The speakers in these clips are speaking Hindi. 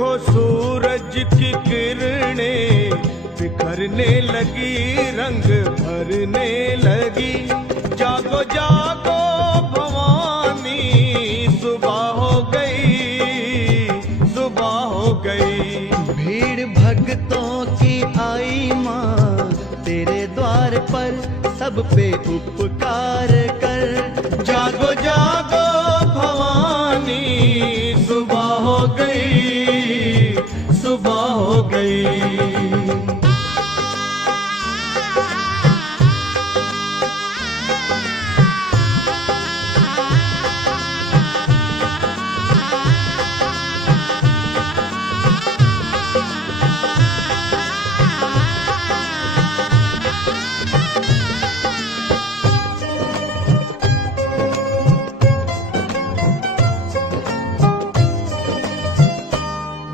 देखो सूरज की किरणें बिखरने लगी, रंग भरने लगी। जागो जागो भवानी, सुबह हो गई, सुबह हो गई। भीड़ भक्तों की आई माँ तेरे द्वार पर, सब पे उपकार कर। जागो जागो भवानी, सुबह हो गई, सुबह हो गई।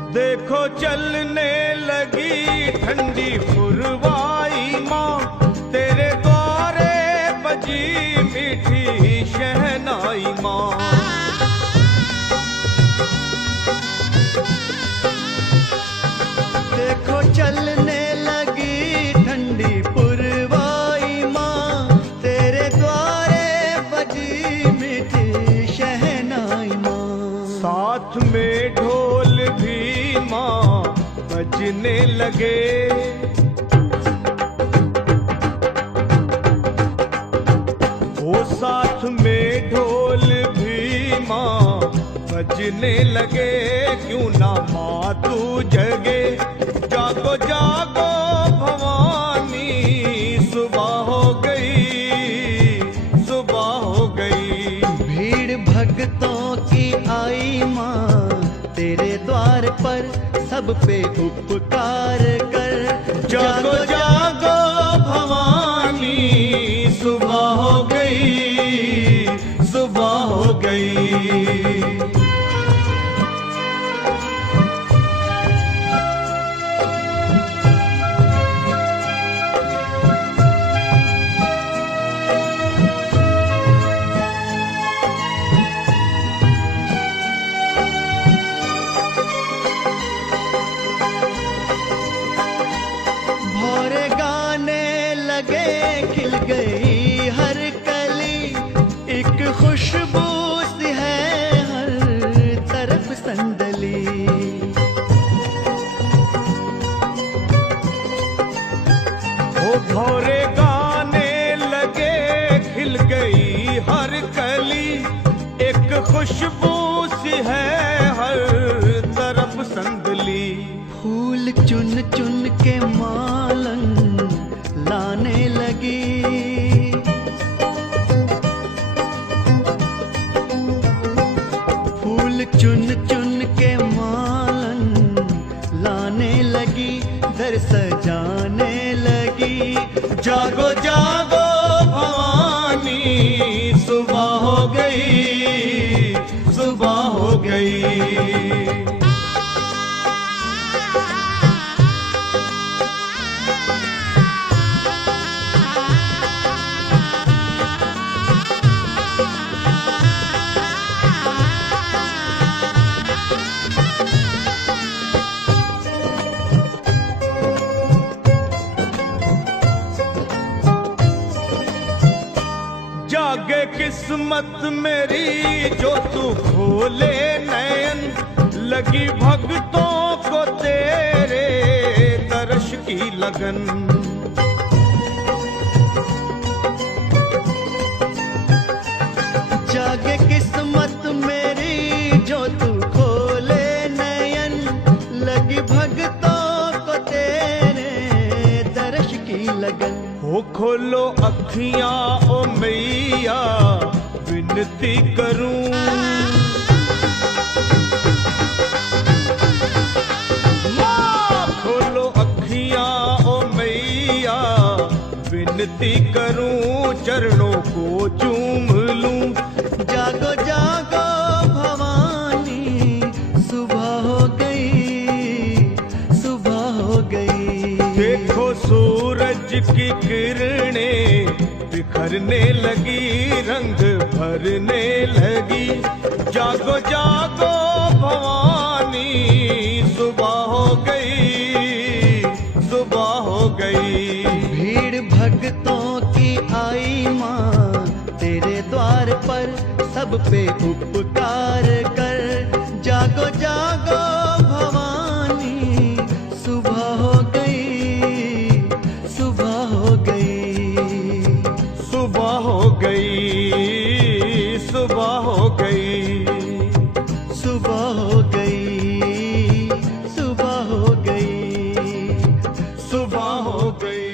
देखो चलने लगी ठंडी पुरवाई माँ, तेरे द्वारे बजी मीठी शहनाई माँ। देखो चलने लगी ठंडी पुरवाई माँ, तेरे द्वारे बजी मीठी शहनाई माँ। साथ में ढोल भी माँ बजने लगे, ओ साथ में ढोल भी माँ बजने लगे। क्यों ना माँ तू जगे, जागो जागो भवानी, सुबह हो गई, सुबह हो गई। भीड़ भक्तों की आई माँ तेरे द्वार पर, सब पे उपकार कर। जागो जागो भवानी, सुबह हो गई, सुबह हो गई। भौरे गाने लगे, खिल गई हर कली, एक खुशबू सी है हर तरफ संदली। ओ भौरे गाने लगे, खिल गई हर कली, एक खुशबू सी है हर तरफ संदली। फूल चुन चुन के मालन लाने लगी, फूल चुन चुन के मालन लाने लगी, दर सजाने लगी। जागो जागो भवानी, सुबह हो गई, सुबह हो गई। जागे किस्मत मेरी जो तू खोले नयन, लगी भक्तों को तेरे दर्श की लगन। जागे किस्मत मेरी जो तू खोले नयन, लगी भक्तों को तेरे दर्श की लगन। हो खोलो अखियां ओ मैया, विनती करूं, माँ खोलो अखियां ओ मैया, विनती करूं, चरणों को चूम लूं। जागो जागो भवानी, सुबह हो गई, सुबह हो गई। देखो सूरज की किरणें बिखरने लगी, रंग भरने लगी। जागो जागो भवानी, संसार पर सब पे उपकार कर। जागो जागो भवानी, सुबह हो गई, सुबह हो गई, सुबह हो गई, सुबह हो गई, सुबह हो गई, सुबह हो गई, सुबह हो गई।